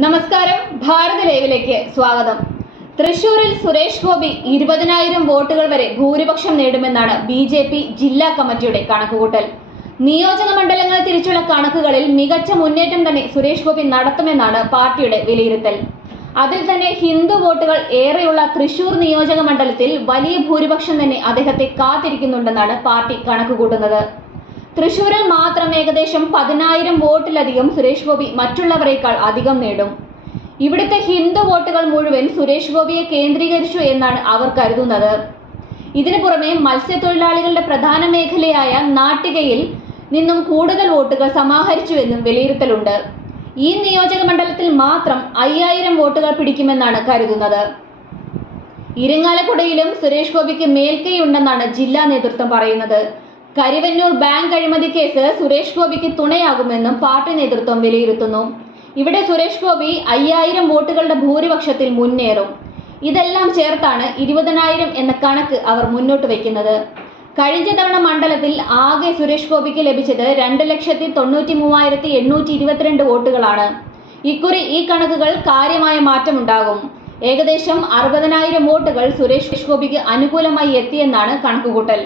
നമസ്കാരം, ഭാരത് ലൈവിലേക്ക് സ്വാഗതം. തൃശൂരിൽ സുരേഷ് ഗോപി 20,000 വോട്ടുകൾ വരെ ഭൂരിപക്ഷം നേടുമെന്നാണ് BJP ജില്ലാ കമ്മിറ്റിയുടെ കണക്കുകൂട്ടൽ. നിയോജക മണ്ഡലങ്ങൾ തിരിച്ചുള്ള കണക്കുകളിൽ മികച്ച മുന്നേറ്റം തന്നെ സുരേഷ് ഗോപി നടത്തുമെന്നാണ് പാർട്ടിയുടെ വിലയിരുത്തൽ. അതിൽ തന്നെ ഹിന്ദു വോട്ടുകൾ ഏറെയുള്ള തൃശൂർ നിയോജക മണ്ഡലത്തിൽ വലിയ ഭൂരിപക്ഷം തന്നെ അദ്ദേഹത്തെ കാത്തിരിക്കുന്നുണ്ടെന്നാണ് പാർട്ടി കണക്കുകൂട്ടുന്നത്. തൃശൂരിൽ മാത്രം ഏകദേശം 10,000 വോട്ടിലധികം സുരേഷ് ഗോപി മറ്റുള്ളവരെക്കാൾ അധികം നേടും. ഇവിടുത്തെ ഹിന്ദു വോട്ടുകൾ മുഴുവൻ സുരേഷ് ഗോപിയെ കേന്ദ്രീകരിച്ചു എന്നാണ് അവർ കരുതുന്നത്. ഇതിനു പുറമെ മത്സ്യത്തൊഴിലാളികളുടെ പ്രധാന മേഖലയായ നാട്ടികയിൽ നിന്നും കൂടുതൽ വോട്ടുകൾ സമാഹരിച്ചുവെന്നും വിലയിരുത്തലുണ്ട്. ഈ നിയോജക മണ്ഡലത്തിൽ മാത്രം 5,000 വോട്ടുകൾ പിടിക്കുമെന്നാണ് കരുതുന്നത്. ഇരിങ്ങാലക്കുടയിലും സുരേഷ് ഗോപിക്ക് മേൽക്കൈയുണ്ടെന്നാണ് ജില്ലാ നേതൃത്വം പറയുന്നത്. കരിവന്നൂർ ബാങ്ക് അഴിമതി കേസ് സുരേഷ് ഗോപിക്ക് തുണയാകുമെന്നും പാർട്ടി നേതൃത്വം വിലയിരുത്തുന്നു. ഇവിടെ സുരേഷ് ഗോപി 5,000 വോട്ടുകളുടെ ഭൂരിപക്ഷത്തിൽ മുന്നേറും. ഇതെല്ലാം ചേർത്താണ് 20,000 എന്ന കണക്ക് അവർ മുന്നോട്ട് വയ്ക്കുന്നത്. കഴിഞ്ഞ തവണ മണ്ഡലത്തിൽ ആകെ സുരേഷ് ഗോപിക്ക് ലഭിച്ചത് 2,93,822 വോട്ടുകളാണ്. ഇക്കുറി ഈ കണക്കുകൾ കാര്യമായ മാറ്റമുണ്ടാകും. ഏകദേശം 60,000 വോട്ടുകൾ സുരേഷ് ഗോപിക്ക് അനുകൂലമായി എത്തിയെന്നാണ് കണക്കുകൂട്ടൽ.